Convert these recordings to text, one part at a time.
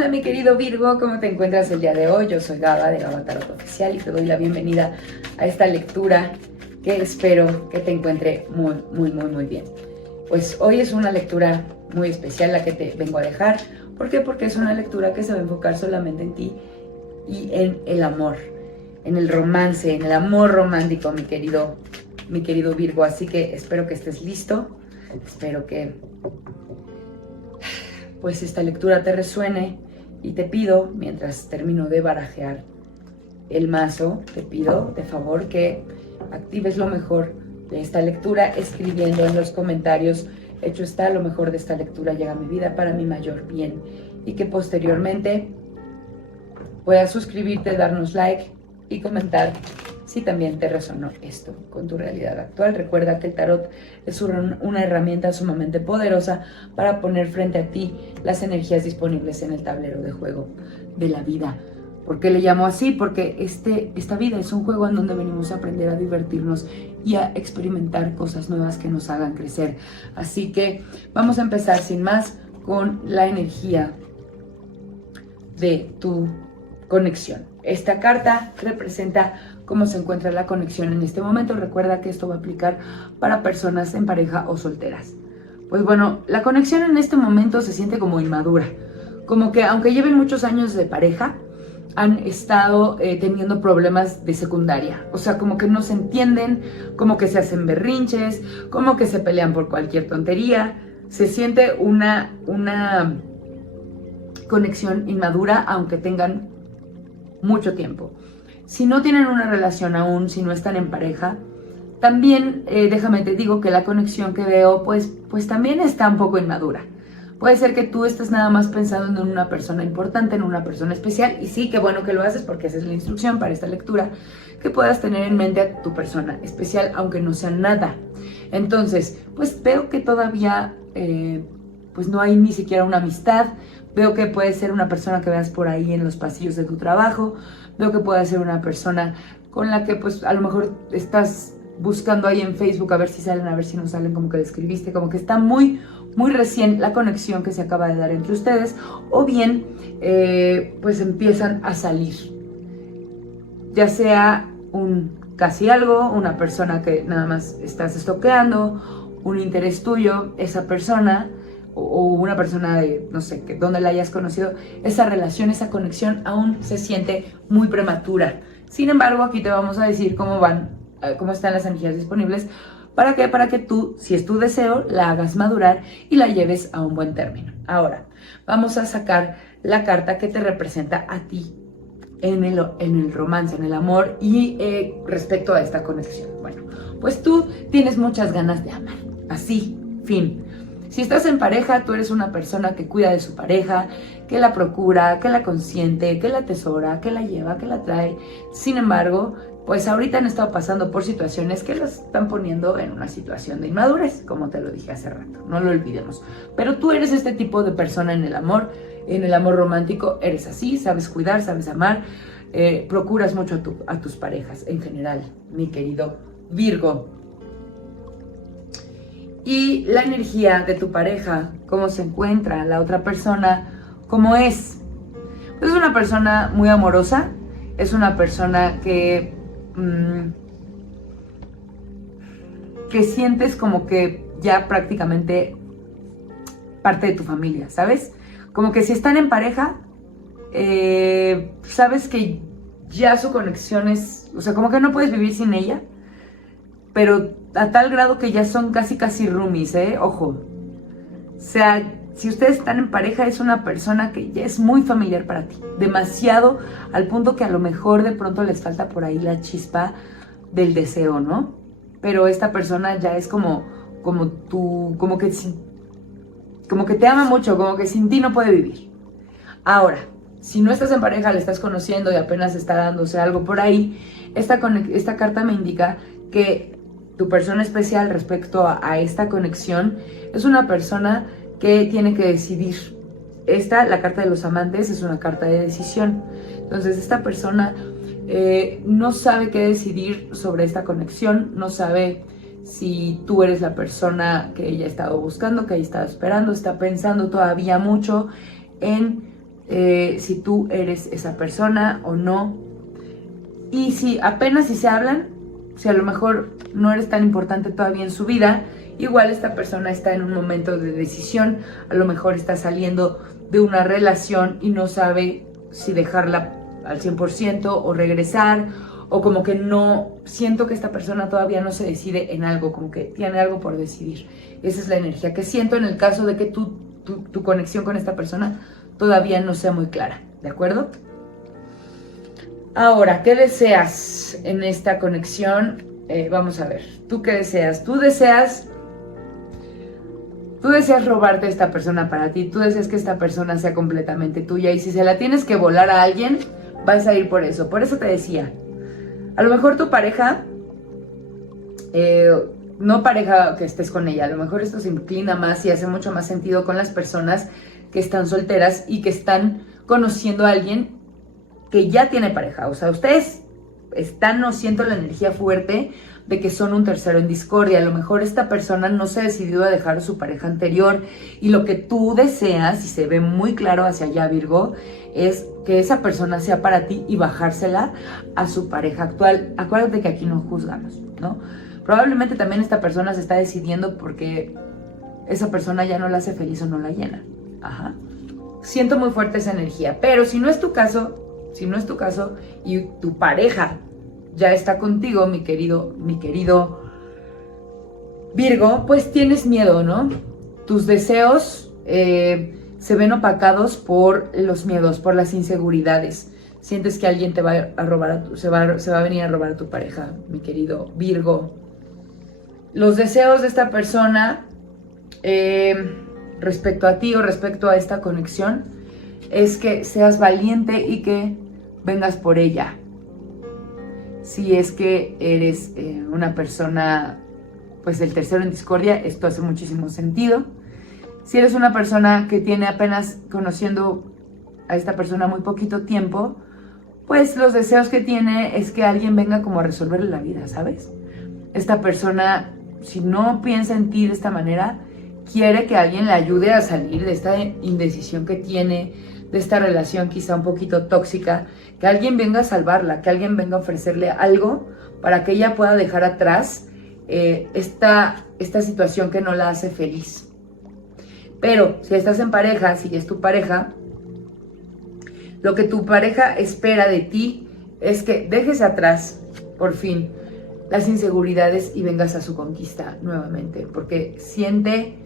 Hola mi querido Virgo, ¿cómo te encuentras el día de hoy? Yo soy Gaba de Gaba Tarot Oficial y te doy la bienvenida a esta lectura que espero que te encuentre muy bien. Pues hoy es una lectura muy especial la que te vengo a dejar. ¿Por qué? Porque es una lectura que se va a enfocar solamente en ti y en el amor, en el romance, en el amor romántico, mi querido Virgo. Así que espero que estés listo, espero que pues esta lectura te resuene y te pido, mientras termino de barajear el mazo, te pido de favor que actives lo mejor de esta lectura escribiendo en los comentarios: hecho está, lo mejor de esta lectura llega a mi vida para mi mayor bien, y que posteriormente puedas suscribirte, darnos like y comentar si también te resonó esto con tu realidad actual. Recuerda que el tarot es una herramienta sumamente poderosa para poner frente a ti las energías disponibles en el tablero de juego de la vida. ¿Por qué le llamo así? Porque esta vida es un juego en donde venimos a aprender a divertirnos y a experimentar cosas nuevas que nos hagan crecer. Así que vamos a empezar sin más con la energía de tu conexión. Esta carta representa cómo se encuentra la conexión en este momento. Recuerda que esto va a aplicar para personas en pareja o solteras. Pues bueno, la conexión en este momento se siente como inmadura, como que aunque lleven muchos años de pareja, han estado teniendo problemas de secundaria. O sea, como que no se entienden, como que se hacen berrinches, como que se pelean por cualquier tontería. Se siente una conexión inmadura, aunque tengan mucho tiempo. Si no tienen una relación aún, si no están en pareja, también déjame te digo que la conexión que veo pues también está un poco inmadura. Puede ser que tú estés nada más pensando en una persona importante, en una persona especial, y sí, qué bueno que lo haces porque esa es la instrucción para esta lectura, que puedas tener en mente a tu persona especial, aunque no sea nada. Entonces, pues veo que todavía pues no hay ni siquiera una amistad. Veo que puede ser una persona que veas por ahí en los pasillos de tu trabajo. Veo que puede ser una persona con la que pues a lo mejor estás buscando ahí en Facebook a ver si salen, a ver si no salen, como que le escribiste, como que está muy recién la conexión que se acaba de dar entre ustedes, o bien pues empiezan a salir, ya sea un casi algo, una persona que nada más estás stalkeando, un interés tuyo, esa persona, o una persona de, no sé, que donde la hayas conocido. Esa relación, esa conexión aún se siente muy prematura. Sin embargo, aquí te vamos a decir cómo están las energías disponibles. ¿Para qué? Para que tú, si es tu deseo, la hagas madurar y la lleves a un buen término. Ahora, vamos a sacar la carta que te representa a ti en el romance, en el amor y respecto a esta conexión. Bueno, pues tú tienes muchas ganas de amar. Así, fin. Si estás en pareja, tú eres una persona que cuida de su pareja, que la procura, que la consiente, que la atesora, que la lleva, que la trae. Sin embargo, pues ahorita han estado pasando por situaciones que las están poniendo en una situación de inmadurez, como te lo dije hace rato, no lo olvidemos. Pero tú eres este tipo de persona en el amor romántico, eres así, sabes cuidar, sabes amar, procuras mucho a tus parejas en general, mi querido Virgo. Y la energía de tu pareja, cómo se encuentra, la otra persona, cómo es. Es una persona muy amorosa, es una persona que sientes como que ya prácticamente parte de tu familia, ¿sabes? Como que si están en pareja, sabes que ya su conexión es, o sea, como que no puedes vivir sin ella, pero a tal grado que ya son casi roomies, ojo. O sea, si ustedes están en pareja, es una persona que ya es muy familiar para ti, demasiado, al punto que a lo mejor de pronto les falta por ahí la chispa del deseo, ¿no? Pero esta persona ya es como que te ama mucho, como que sin ti no puede vivir. Ahora, si no estás en pareja, le estás conociendo y apenas está dándose algo por ahí, esta carta me indica que tu persona especial respecto a esta conexión es una persona que tiene que decidir. La carta de los amantes, es una carta de decisión. Entonces esta persona no sabe qué decidir sobre esta conexión, no sabe si tú eres la persona que ella ha estado buscando, que ella estaba esperando, está pensando todavía mucho en si tú eres esa persona o no. Y si apenas si se hablan, si a lo mejor no eres tan importante todavía en su vida, igual esta persona está en un momento de decisión, a lo mejor está saliendo de una relación y no sabe si dejarla al 100% o regresar, o como que no, siento que esta persona todavía no se decide en algo, como que tiene algo por decidir. Esa es la energía que siento en el caso de que tu conexión con esta persona todavía no sea muy clara, ¿de acuerdo? Ahora, ¿qué deseas en esta conexión? Vamos a ver, ¿tú qué deseas? Tú deseas robarte a esta persona para ti, tú deseas que esta persona sea completamente tuya, y si se la tienes que volar a alguien, vas a ir por eso te decía. A lo mejor tu pareja, no pareja que estés con ella, a lo mejor esto se inclina más y hace mucho más sentido con las personas que están solteras y que están conociendo a alguien que ya tiene pareja. O sea, ustedes están, no siento la energía fuerte de que son un tercero en discordia. A lo mejor esta persona no se ha decidido a dejar a su pareja anterior, y lo que tú deseas, y se ve muy claro hacia allá, Virgo, es que esa persona sea para ti y bajársela a su pareja actual. Acuérdate que aquí no juzgamos, ¿no? Probablemente también esta persona se está decidiendo porque esa persona ya no la hace feliz o no la llena. Ajá. Siento muy fuerte esa energía, pero si no es tu caso y tu pareja ya está contigo, mi querido Virgo, pues tienes miedo, ¿no? Tus deseos se ven opacados por los miedos, por las inseguridades. Sientes que alguien te va a robar, se va a venir a robar a tu pareja, mi querido Virgo. Los deseos de esta persona respecto a ti o respecto a esta conexión es que seas valiente y que vengas por ella. Si es que eres una persona, pues el tercero en discordia, esto hace muchísimo sentido. Si eres una persona que tiene apenas conociendo a esta persona muy poquito tiempo, pues los deseos que tiene es que alguien venga como a resolverle la vida, ¿sabes? Esta persona, si no piensa en ti de esta manera, quiere que alguien le ayude a salir de esta indecisión que tiene, de esta relación quizá un poquito tóxica, que alguien venga a salvarla, que alguien venga a ofrecerle algo para que ella pueda dejar atrás esta situación que no la hace feliz. Pero si estás en pareja, si es tu pareja, lo que tu pareja espera de ti es que dejes atrás, por fin, las inseguridades y vengas a su conquista nuevamente, porque siente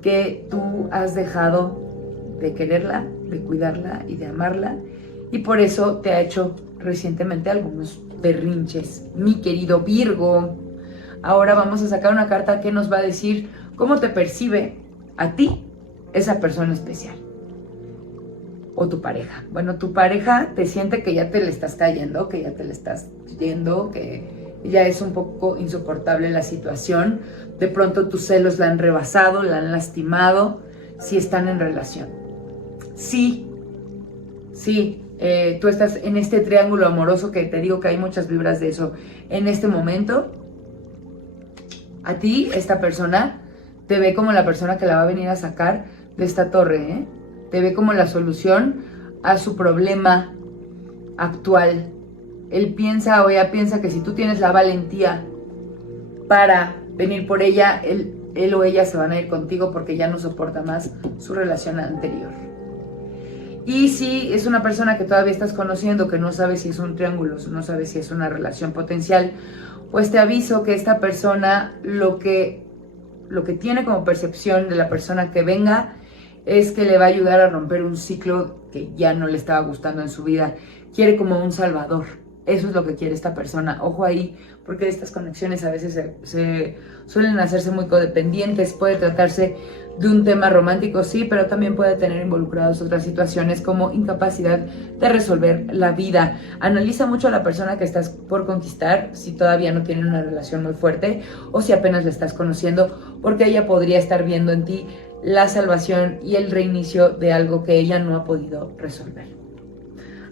que tú has dejado de quererla, de cuidarla y de amarla, y por eso te ha hecho recientemente algunos berrinches, mi querido Virgo. Ahora vamos a sacar una carta que nos va a decir cómo te percibe a ti esa persona especial o tu pareja. Bueno, tu pareja te siente que ya te le estás cayendo, que ya te le estás yendo, que ya es un poco insoportable la situación. De pronto tus celos la han rebasado, la han lastimado, si están en relación. Sí, tú estás en este triángulo amoroso que te digo que hay muchas vibras de eso. En este momento, a ti, esta persona, te ve como la persona que la va a venir a sacar de esta torre, ¿eh? Te ve como la solución a su problema actual. Él piensa o ella piensa que si tú tienes la valentía para venir por ella, él o ella se van a ir contigo porque ya no soporta más su relación anterior. Y si es una persona que todavía estás conociendo, que no sabes si es un triángulo, no sabes si es una relación potencial, pues te aviso que esta persona lo que tiene como percepción de la persona que venga es que le va a ayudar a romper un ciclo que ya no le estaba gustando en su vida. Quiere como un salvador. Eso es lo que quiere esta persona. Ojo ahí, porque estas conexiones a veces se suelen hacerse muy codependientes. Puede tratarse de un tema romántico, sí, pero también puede tener involucradas otras situaciones como incapacidad de resolver la vida. Analiza mucho a la persona que estás por conquistar, si todavía no tienen una relación muy fuerte o si apenas la estás conociendo, porque ella podría estar viendo en ti la salvación y el reinicio de algo que ella no ha podido resolver.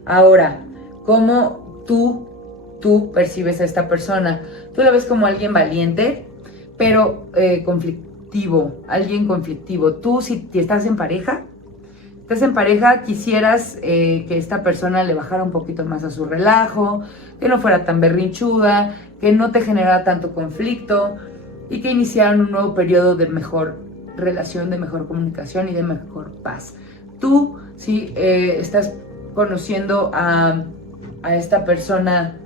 Ahora, ¿cómo tú percibes a esta persona? Tú la ves como alguien valiente, pero conflictivo, alguien conflictivo. Tú, si estás en pareja, Estás en pareja, quisieras que esta persona le bajara un poquito más a su relajo, que no fuera tan berrinchuda, que no te generara tanto conflicto y que iniciaran un nuevo periodo de mejor relación, de mejor comunicación y de mejor paz. Tú, si estás conociendo a esta persona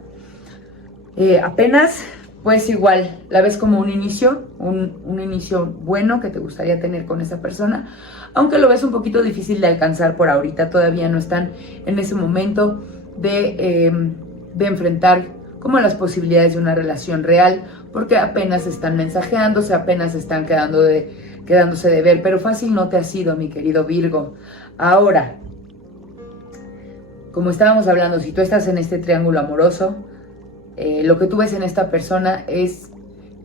apenas, pues igual la ves como un inicio, un inicio bueno que te gustaría tener con esa persona, aunque lo ves un poquito difícil de alcanzar por ahorita. Todavía no están en ese momento de enfrentar como las posibilidades de una relación real, porque apenas están mensajeándose, apenas están quedándose de ver, pero fácil no te ha sido, mi querido Virgo. Ahora, como estábamos hablando, si tú estás en este triángulo amoroso, lo que tú ves en esta persona es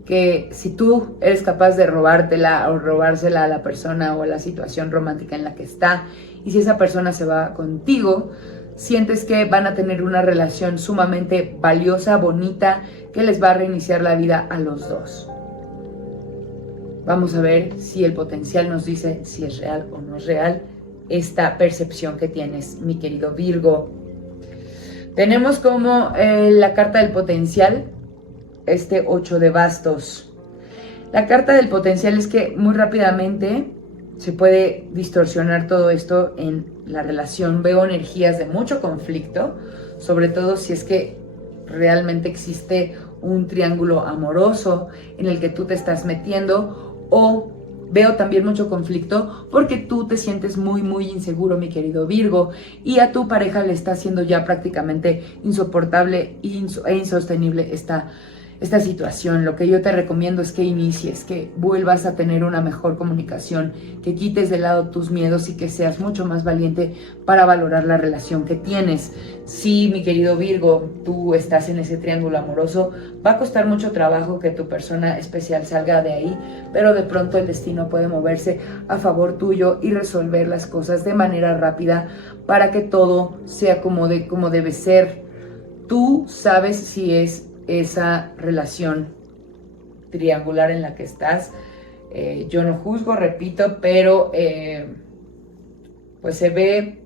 que si tú eres capaz de robártela o robársela a la persona o a la situación romántica en la que está, y si esa persona se va contigo, sientes que van a tener una relación sumamente valiosa, bonita, que les va a reiniciar la vida a los dos. Vamos a ver si el potencial nos dice si es real o no es real esta percepción que tienes, mi querido Virgo. Tenemos como la carta del potencial, este 8 de bastos. La carta del potencial es que muy rápidamente se puede distorsionar todo esto en la relación. Veo energías de mucho conflicto, sobre todo si es que realmente existe un triángulo amoroso en el que tú te estás metiendo, o veo también mucho conflicto porque tú te sientes muy, muy inseguro, mi querido Virgo, y a tu pareja le está haciendo ya prácticamente insoportable e insostenible esta situación. Lo que yo te recomiendo es que inicies, que vuelvas a tener una mejor comunicación, que quites de lado tus miedos y que seas mucho más valiente para valorar la relación que tienes. Sí, mi querido Virgo, tú estás en ese triángulo amoroso, va a costar mucho trabajo que tu persona especial salga de ahí, pero de pronto el destino puede moverse a favor tuyo y resolver las cosas de manera rápida para que todo sea como debe ser. Tú sabes si es esa relación triangular en la que estás. Yo no juzgo, repito, pero pues se ve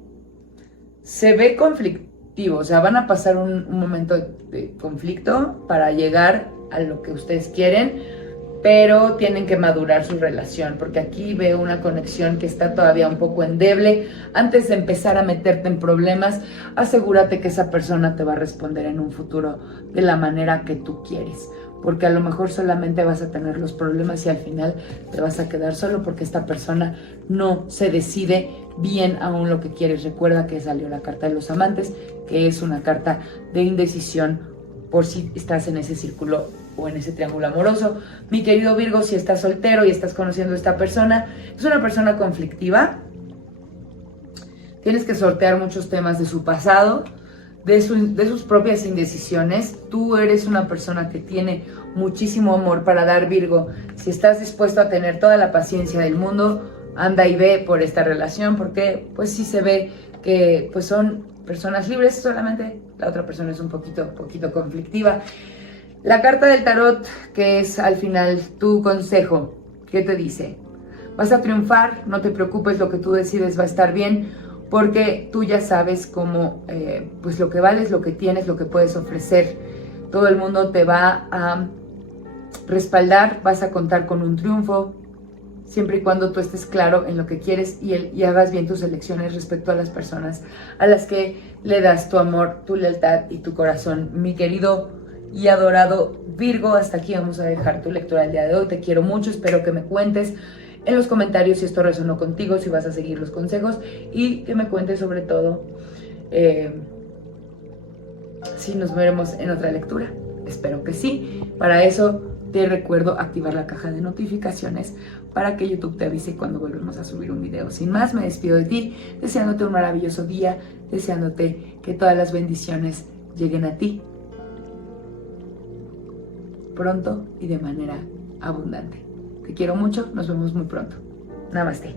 conflictivo. O sea, van a pasar un momento de conflicto para llegar a lo que ustedes quieren, pero tienen que madurar su relación, porque aquí veo una conexión que está todavía un poco endeble. Antes de empezar a meterte en problemas, asegúrate que esa persona te va a responder en un futuro de la manera que tú quieres, porque a lo mejor solamente vas a tener los problemas y al final te vas a quedar solo porque esta persona no se decide bien aún lo que quieres. Recuerda que salió la carta de los amantes, que es una carta de indecisión por si estás en ese círculo o en ese triángulo amoroso. Mi querido Virgo, si estás soltero y estás conociendo a esta persona, es una persona conflictiva. Tienes que sortear muchos temas de su pasado, de sus propias indecisiones. Tú eres una persona que tiene muchísimo amor para dar, Virgo. Si estás dispuesto a tener toda la paciencia del mundo, anda y ve por esta relación, porque pues sí se ve que pues son personas libres, solamente la otra persona es un poquito conflictiva. La carta del tarot, que es al final tu consejo, ¿qué te dice? Vas a triunfar, no te preocupes, lo que tú decides va a estar bien, porque tú ya sabes cómo, pues lo que vales, lo que tienes, lo que puedes ofrecer. Todo el mundo te va a respaldar, vas a contar con un triunfo, siempre y cuando tú estés claro en lo que quieres y hagas bien tus elecciones respecto a las personas a las que le das tu amor, tu lealtad y tu corazón. Mi querido y adorado Virgo, hasta aquí vamos a dejar tu lectura del día de hoy. Te quiero mucho, espero que me cuentes en los comentarios si esto resonó contigo, si vas a seguir los consejos, y que me cuentes sobre todo si nos veremos en otra lectura. Espero que sí. Para eso te recuerdo activar la caja de notificaciones para que YouTube te avise cuando volvemos a subir un video. Sin más, me despido de ti, deseándote un maravilloso día, deseándote que todas las bendiciones lleguen a ti pronto y de manera abundante. Te quiero mucho, nos vemos muy pronto. Namaste.